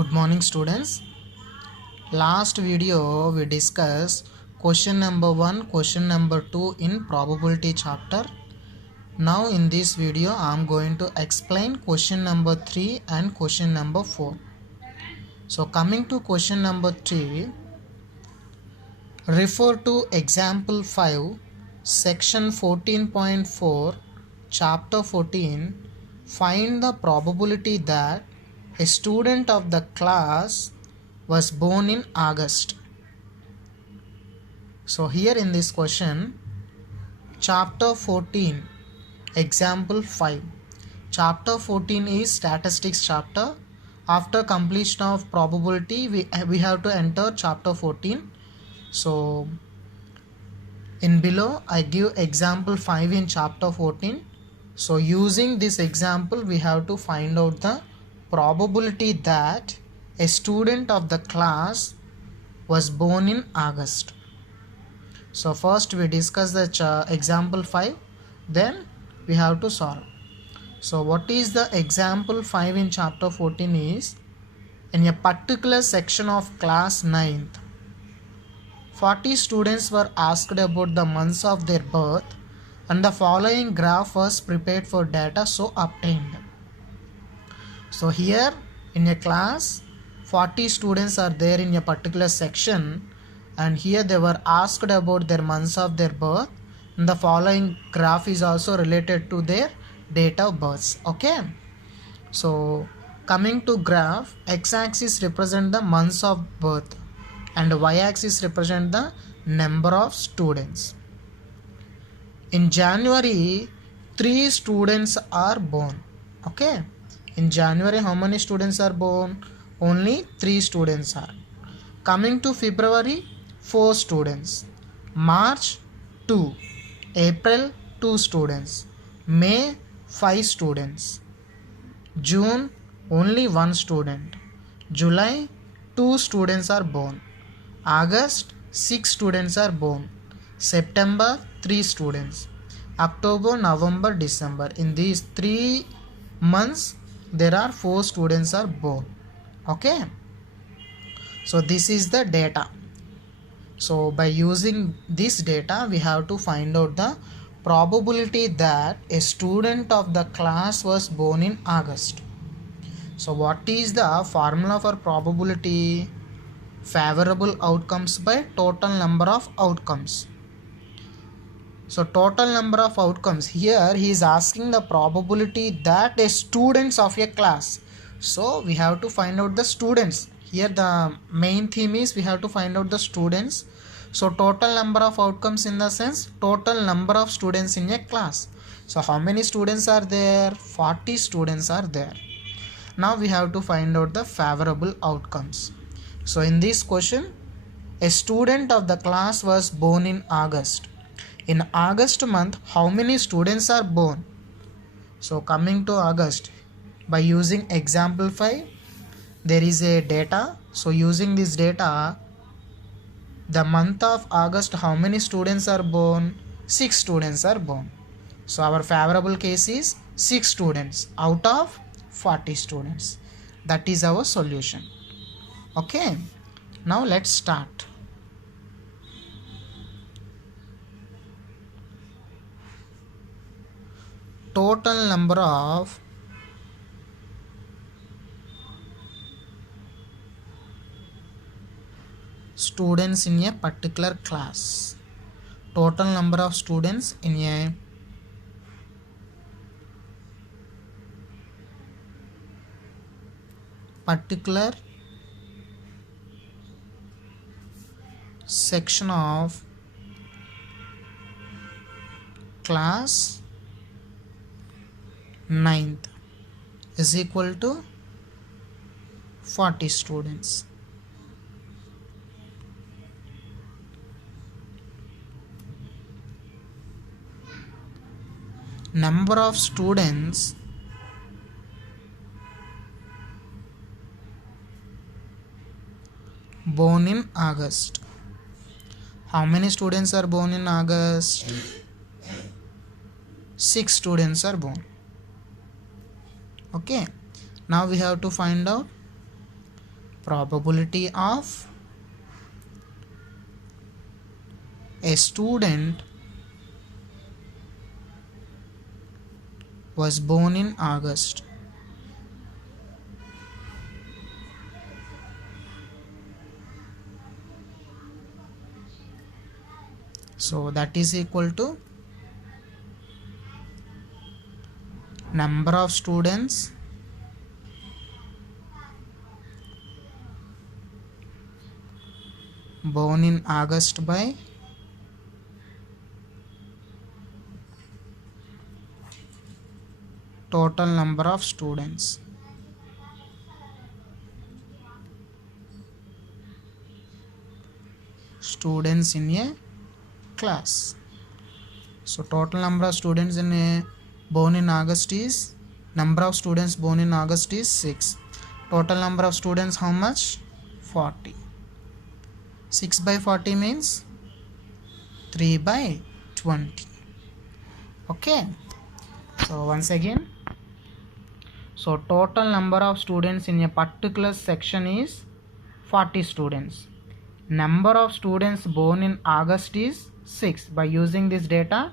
Good morning, students. Last video we discussed question number 1, question number 2 in probability chapter. Now in this video I am going to explain question number 3 and question number 4. So coming to question number 3, refer to example 5, section 14.4, chapter 14. Find the probability that a student of the class was born in August. So here in this question, chapter 14, example 5. Chapter 14 is statistics chapter. After completion of probability, we have to enter chapter 14. So in below I give example 5 in chapter 14. So using this example we have to find out the probability that a student of the class was born in August. So first we discuss the example 5, then we have to solve. So what is the example 5 in chapter 14 is, in a particular section of class 9th, 40 students were asked about the months of their birth and the following graph was prepared for data so obtained. So here in a class 40 students are there in a particular section, and here they were asked about their months of their birth, and the following graph is also related to their date of birth. Okay, so coming to graph, x-axis represent the months of birth and y-axis represent the number of students. In January 3 students are born. Okay, in January how many students are born? Only 3 students are. Coming to February, 4 students. March 2. April 2 students. May 5 students. June only 1 student. July 2 students are born. August 6 students are born. September 3 students. October, November, December. In these 3 months there are 4 students are born. Okay, so this is the data. So by using this data we have to find out the probability that a student of the class was born in August. So what is the formula for probability? Favorable outcomes by total number of outcomes. So total number of outcomes, here he is asking the probability that a students of a class. So we have to find out the students. Here the main theme is we have to find out the students. So total number of outcomes in the sense total number of students in a class. So how many students are there? 40 students are there. Now we have to find out the favorable outcomes. So in this question, a student of the class was born in August. In August month, how many students are born? So coming to August, by using example 5, there is a data. So using this data, the month of August, how many students are born? 6 students are born. So our favorable case is 6 students out of 40 students. That is our solution. Okay, now let's start. Total number of students in a particular class. Total number of students in a particular section of class 9th is equal to 40 students. Number of students born in August. How many students are born in August? 6 students are born. Okay, now we have to find out probability of a student was born in August. So that is equal to number of students born in August by total number of students. Students in a class. So total number of students in a born in August is, number of students born in August is 6. Total number of students how much? 40. 6 by 40 means 3 by 20. Okay. So once again, so total number of students in a particular section is 40 students. Number of students born in August is 6. By using this data,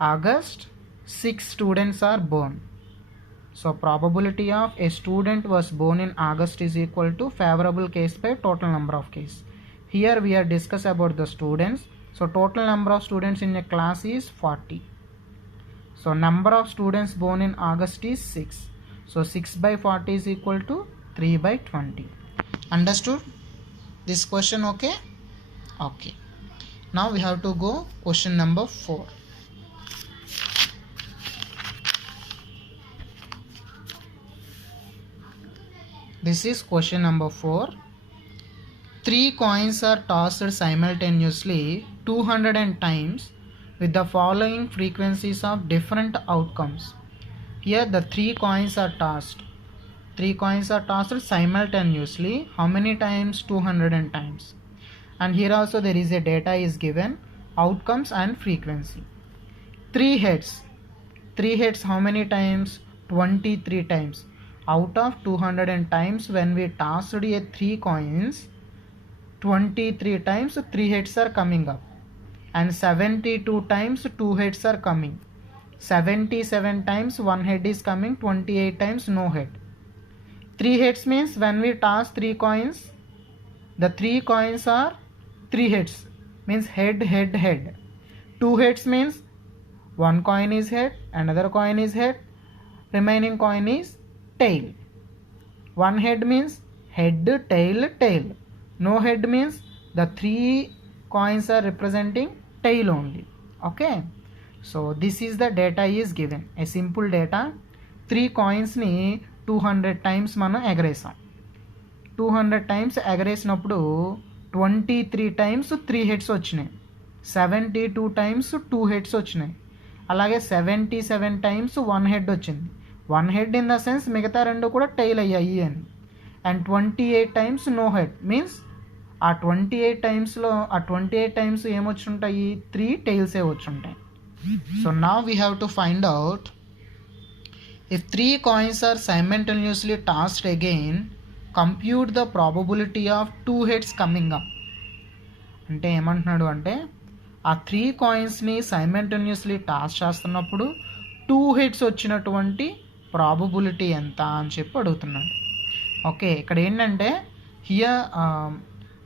August 6 students are born. So probability of a student was born in August is equal to favorable case by total number of case. Here we are discuss about the students. So total number of students in a class is 40. So number of students born in August is 6. So 6 by 40 is equal to 3 by 20. Understood this question? Okay. Okay. Now we have to go question number 4. This is question number 4. 3 coins are tossed simultaneously 200 times with the following frequencies of different outcomes. Here the 3 coins are tossed. 3 coins are tossed simultaneously. How many times? 200 times. And here also there is a data is given, outcomes and frequency. 3 heads. 3 heads how many times? 23 times. Out of 200 times when we tossed a 3 coins, 23 times 3 heads are coming up. And 72 times 2 heads are coming. 77 times 1 head is coming. 28 times no head. 3 heads means when we toss 3 coins, the 3 coins are 3 heads, means head, head, head. 2 heads means 1 coin is head, another coin is head, remaining coin is tail. 1 head means head, tail, tail. No head means the 3 coins are representing tail only. Okay. So this is the data is given. A simple data. 3 coins ni 200 times మనం ఎగరేసాం. 200 times ఎగరేసినప్పుడు 23 times 3 heads వచ్చినాయి. 72 times 2 heads వచ్చినాయి. అలాగే 77 times 1 head వచ్చింది. 1 head in the sense మిగతా రెండు కూడా tail అయ్యాయి అని. And 28 times no head means ఆ 28 టైమ్స్లో ఆ 28 times ఏమొచ్చి ఉంటాయి? 3 tails వచ్చి ఉంటాయి. So now we have to find out if 3 coins are simultaneously tossed again, compute the probability of 2 heads coming up. అంటే ఏమంటున్నాడు అంటే ఆ 3 కాయిన్స్ని సైమల్టేనియస్లీ టాస్ చేస్తున్నప్పుడు 2 హెడ్స్ వచ్చినటువంటి ప్రాబబిలిటీ ఎంత అని చెప్పి అడుగుతున్నాడు. ఓకే, ఇక్కడ ఏంటంటే here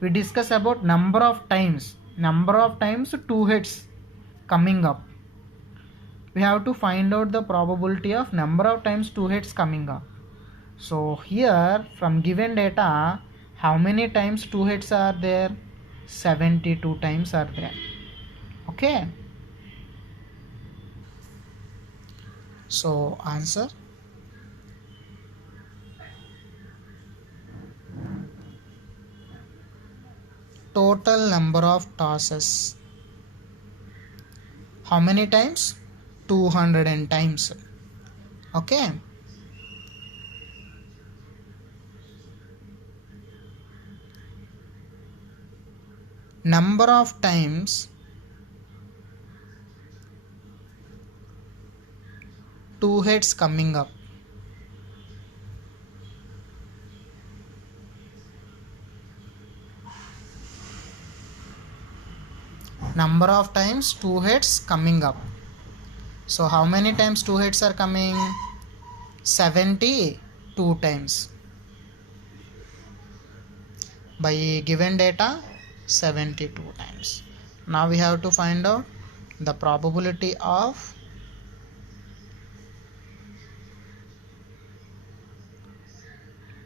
we discuss about number of times 2 heads coming up. We have to find out the probability of number of times 2 heads coming up. So here from given data, how many times 2 heads are there? 72 times are there. Okay. So answer total number of tosses. How many times? 200 times. Okay. Number of times two heads coming up. number of times 2 heads coming up. So how many times 2 heads are coming? 72 times. By given data, 72 times. Now we have to find out the probability of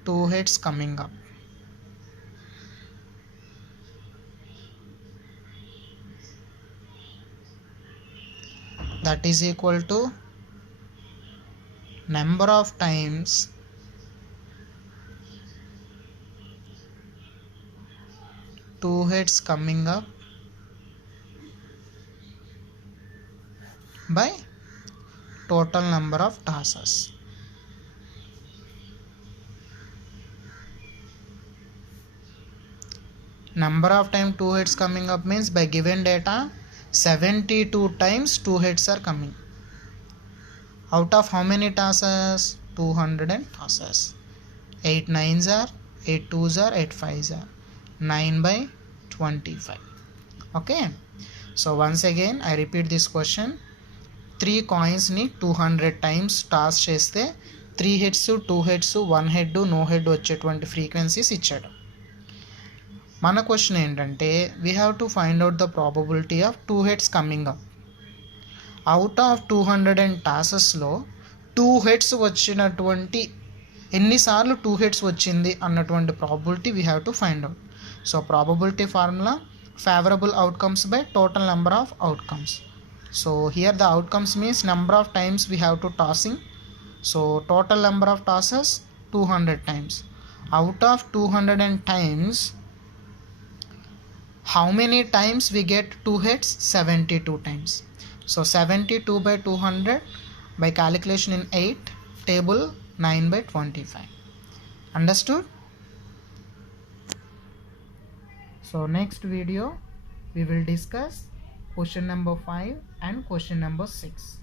two heads coming up. That is equal to number of times two heads coming up by total number of tosses. Number of time two heads coming up means by given data 72 times two heads are coming. Out of how many tosses? 200 tosses. 8 9s are, 8 2s are, 8 5s are, 9 by 25. Okay, so once again I repeat this question. 3 coins ni 200 times toss చేస్తే 3 heads 2 heads 1 head no head వచ్చేటువంటి frequencies ఇచ్చాడు. మన question ఏంటంటే we have to find out the probability of 2 heads coming up. Out of 200 టాసెస్లో 2 heads వచ్చినటువంటి ఎన్నిసార్లు 2 heads వచ్చింది అన్నటువంటి probability we have to find out. So probability formula favourable outcomes by total number of outcomes. So here the outcomes means number of times we have to tossing. So total number of tosses 200 times. Out of 200 times, how many times we get 2 heads? 72 times. So 72 by 200 by calculation in 8, table 9 by 25. Understood? So next video we will discuss question number 5 and question number 6.